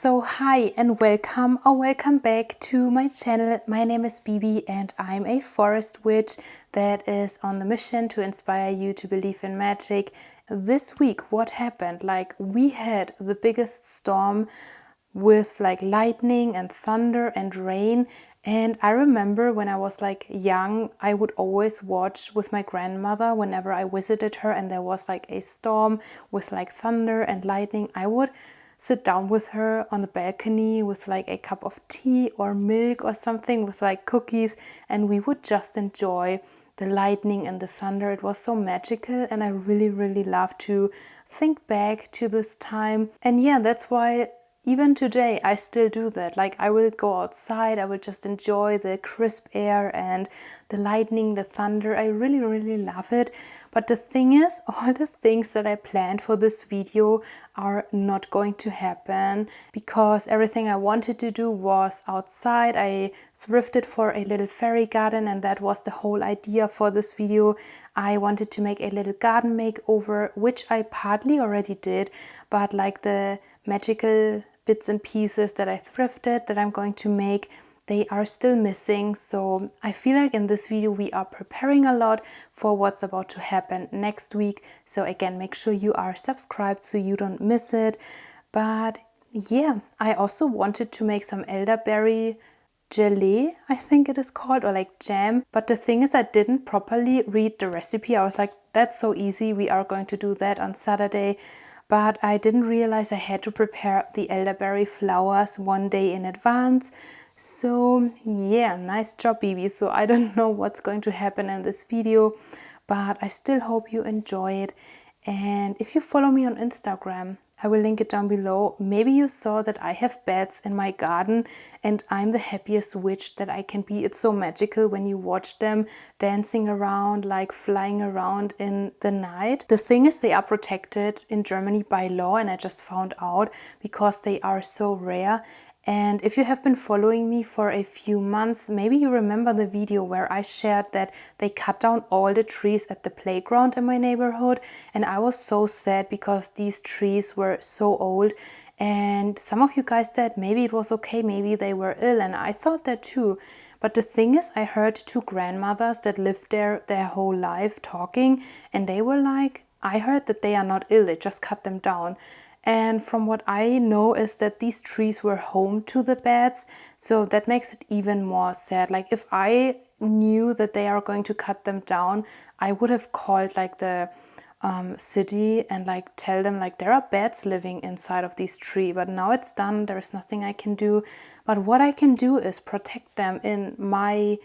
So hi and welcome or welcome back to my channel. My name is Bibi and I'm a forest witch that is on the mission to inspire you to believe in magic. This week what happened? Like, we had the biggest storm with like lightning and thunder and rain. And I remember when I was like young, I would always watch with my grandmother whenever I visited her and there was like a storm with like thunder and lightning. I would sit down with her on the balcony with like a cup of tea or milk or something with like cookies, and we would just enjoy the lightning and the thunder. It was so magical, and I really love to think back to this time. And yeah, that's why even today I still do that. Like, I will go outside, I will just enjoy the crisp air and the lightning, the thunder. I really love it. But the thing is, all the things that I planned for this video are not going to happen because everything I wanted to do was outside. I thrifted for a little fairy garden, and that was the whole idea for this video. I wanted to make a little garden makeover, which I partly already did, but like the magical bits and pieces that I thrifted that I'm going to make, they are still missing. So I feel like in this video we are preparing a lot for what's about to happen next week. So again, make sure you are subscribed so you don't miss it. But yeah, I also wanted to make some elderberry gelée, I think it is called, or like jam. But the thing is, I didn't properly read the recipe. I was like, that's so easy, we are going to do that on Saturday. But I didn't realize I had to prepare the elderberry flowers one day in advance. So yeah, nice job, Bibi. So I don't know what's going to happen in this video, but I still hope you enjoy it. And if you follow me on Instagram, I will link it down below. Maybe you saw that I have bats in my garden and I'm the happiest witch that I can be. It's so magical when you watch them dancing around, like flying around in the night. The thing is, they are protected in Germany by law, and I just found out because they are so rare. And if you have been following me for a few months, maybe you remember the video where I shared that they cut down all the trees at the playground in my neighborhood. And I was so sad because these trees were so old. And some of you guys said maybe it was okay, maybe they were ill. And I thought that too. But the thing is, I heard two grandmothers that lived there their whole life talking. And they were like, I heard that they are not ill, they just cut them down. And from what I know is that these trees were home to the bats. So that makes it even more sad. Like, if I knew that they are going to cut them down, I would have called like the city and like tell them like there are bats living inside of this tree. But now it's done, there is nothing I can do. But what I can do is protect them in my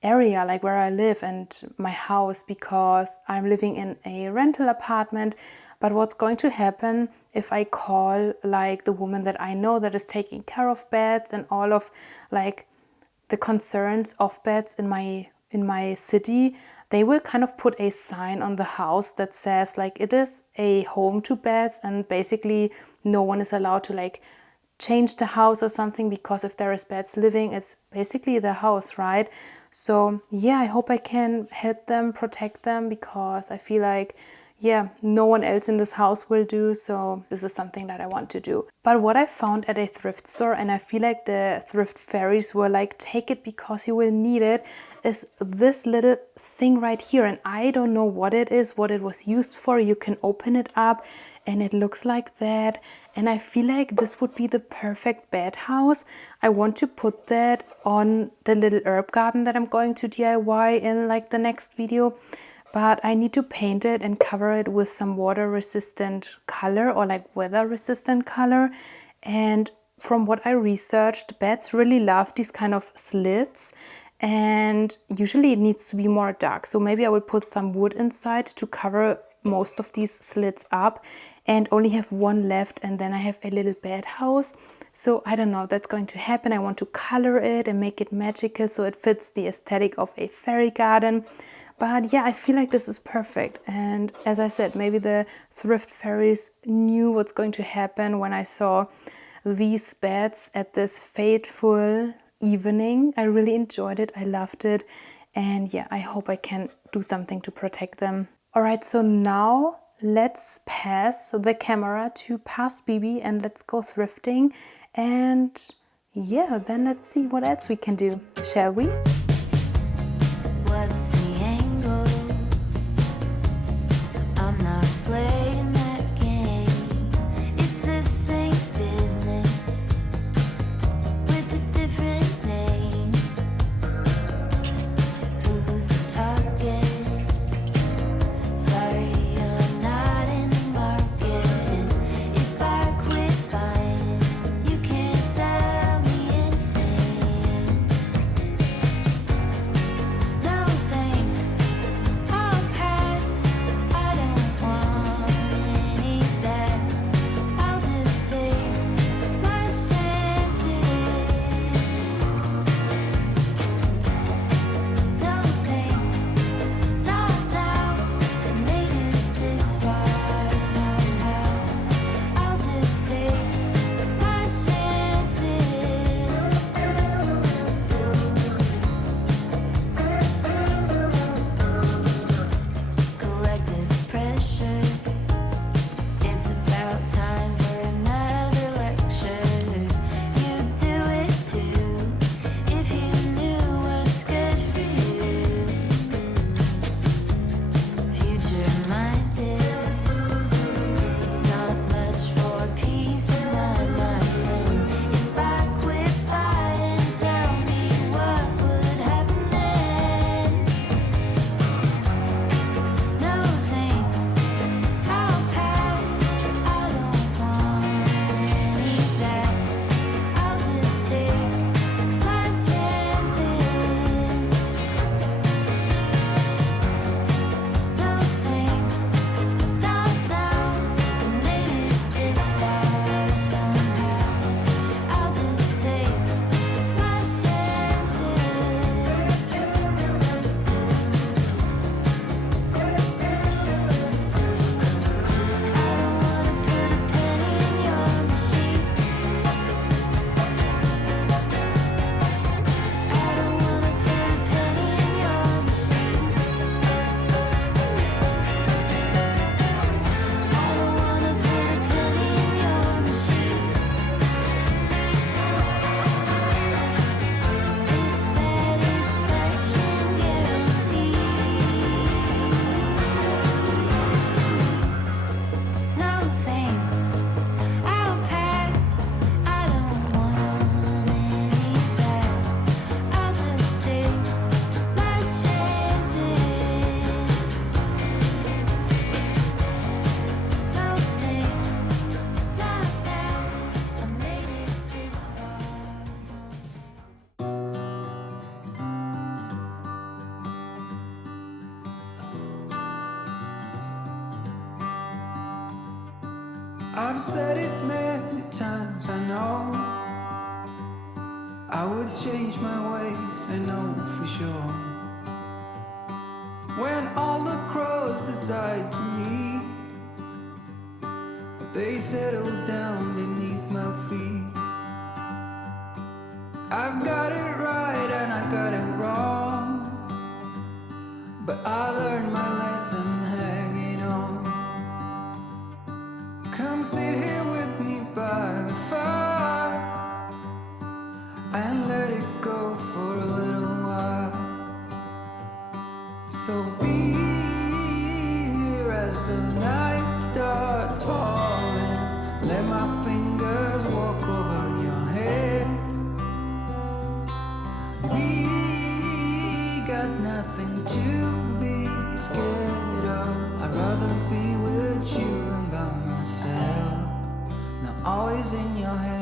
area, like where I live and my house, because I'm living in a rental apartment. But what's going to happen if I call like the woman that I know that is taking care of bats and all of like the concerns of bats in my city? They will kind of put a sign on the house that says like it is a home to bats, and basically no one is allowed to like change the house or something, because if there is bats living, it's basically the house, right? So yeah, I hope I can help them, protect them, because I feel like, yeah, no one else in this house will do. So this is something that I want to do. But what I found at a thrift store, and I feel like the thrift fairies were like, take it because you will need it, is this little thing right here. And I don't know what it is, what it was used for. You can open it up and it looks like that. And I feel like this would be the perfect bat house. I want to put that on the little herb garden that I'm going to DIY in like the next video. But I need to paint it and cover it with some water resistant color or like weather resistant color. And from what I researched, bats really love these kind of slits, and usually it needs to be more dark. So maybe I will put some wood inside to cover most of these slits up and only have one left, and then I have a little bat house. So I don't know, that's going to happen. I want to color it and make it magical so it fits the aesthetic of a fairy garden. But yeah, I feel like this is perfect. And as I said, maybe the thrift fairies knew what's going to happen when I saw these bats at this fateful evening. I really enjoyed it. I loved it. And yeah, I hope I can do something to protect them. All right, so now let's pass the camera to past BB and let's go thrifting. And yeah, then let's see what else we can do, shall we? What's the angle? I'm not playing that game. It's the same business with a different name. Who's the target? Sorry, I'm not in the market. If I quit buying, you can't sell me anything. No thanks, I'll pass. I don't want any of that. I'll just take my chances. No thanks, not now. I made it this far somehow. I'll just take my chances. Collective pressure. It's about time for another lecture. You do it too, if you knew what's good for you. Future-minded. It's not much for peace of mind, my friend. If I quit buying, tell me what would happen then. No thanks, I'll pass. I don't want any of that. I'll just take my chances. No thanks, not now. I made it this far somehow. I'll just take my chances. I don't wanna put a penny in your machine. I don't wanna put a penny in your machine. I don't wanna put a penny in your machine. This satisfaction guaranteed. No thanks, I'll pass. I don't want any of that. I'll just take my chances. No thanks, not now. I made it this far. I've said it many times, I know I would change my ways, I know for sure. When all the crows decide to meet, they settle down beneath my feet. I've got it right and I got it wrong, but I learned my lesson hanging on. Come sit here with me by the fire and let it go for a little while. So be here as the night starts falling. Let my fingers walk over your head. We got nothing to be scared of. I'd rather be with you than by myself. Now all is in your hands.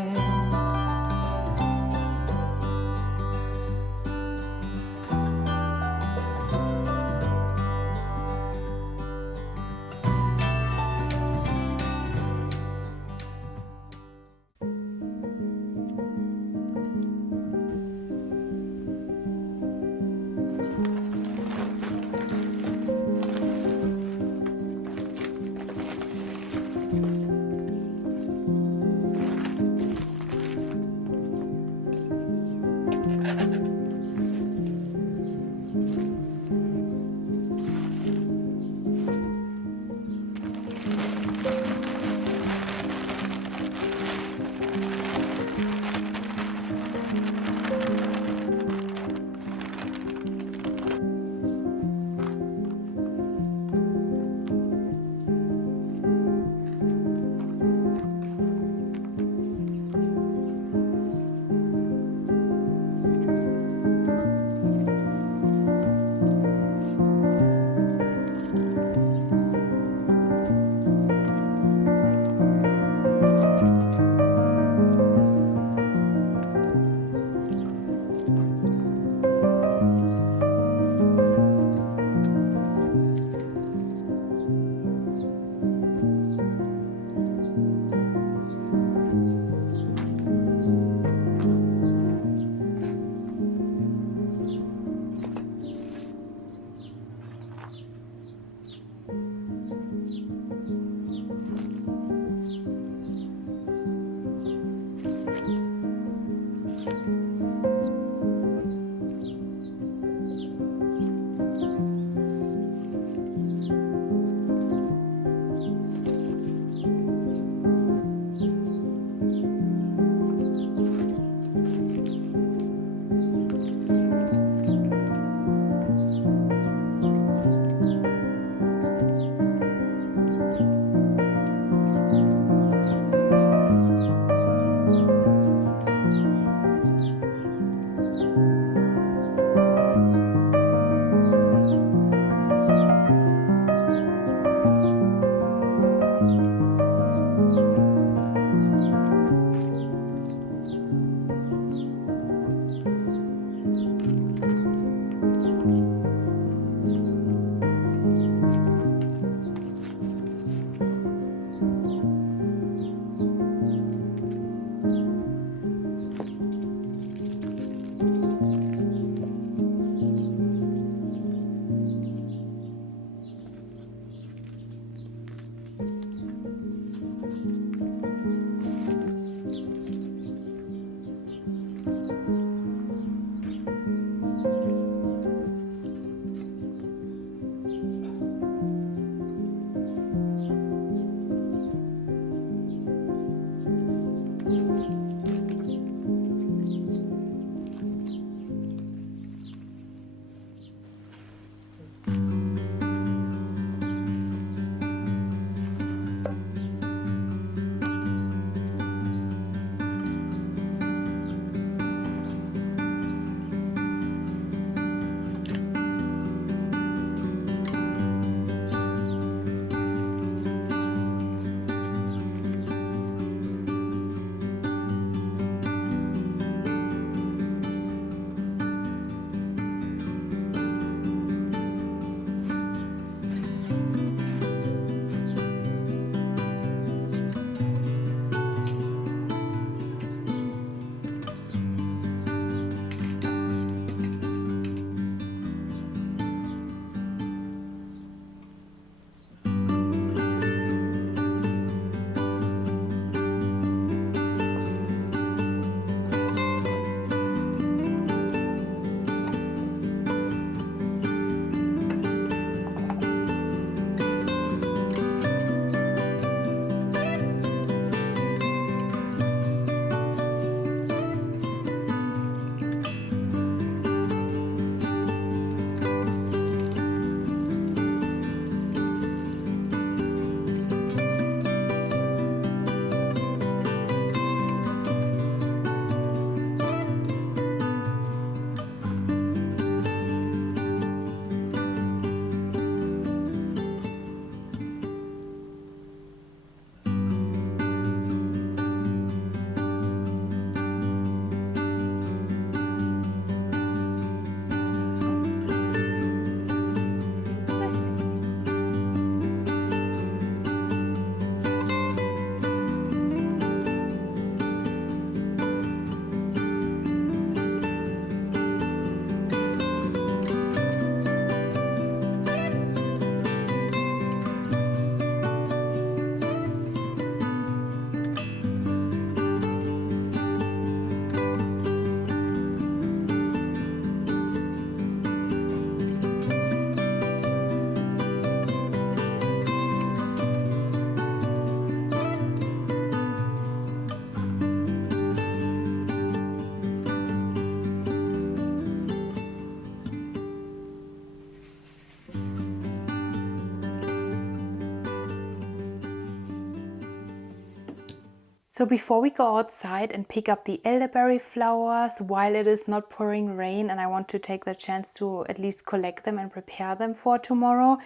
So before we go outside and pick up the elderberry flowers while it is not pouring rain, and I want to take the chance to at least collect them and prepare them for tomorrow,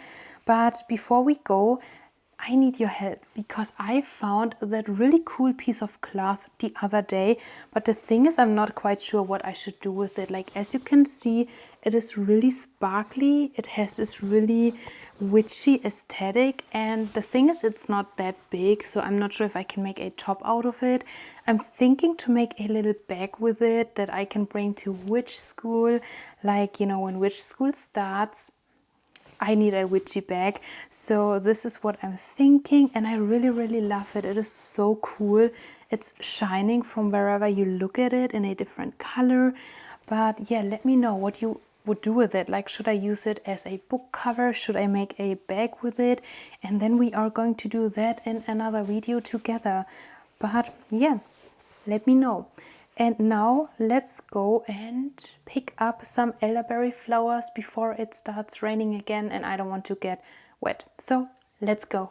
but before we go, I need your help because I found that really cool piece of cloth the other day, but the thing is I'm not quite sure what I should do with it. Like, as you can see, it is really sparkly. It has this really witchy aesthetic, and the thing is it's not that big, so I'm not sure if I can make a top out of it. I'm thinking to make a little bag with it that I can bring to witch school, like, you know, when witch school starts, I need a witchy bag. So this is what I'm thinking, and I really love it. It is so cool. It's shining from wherever you look at it in a different color. But yeah, let me know what you would do with it. Like, should I use it as a book cover? Should I make a bag with it? And then we are going to do that in another video together. But yeah, let me know. And now let's go and pick up some elderberry flowers before it starts raining again and I don't want to get wet. So let's go.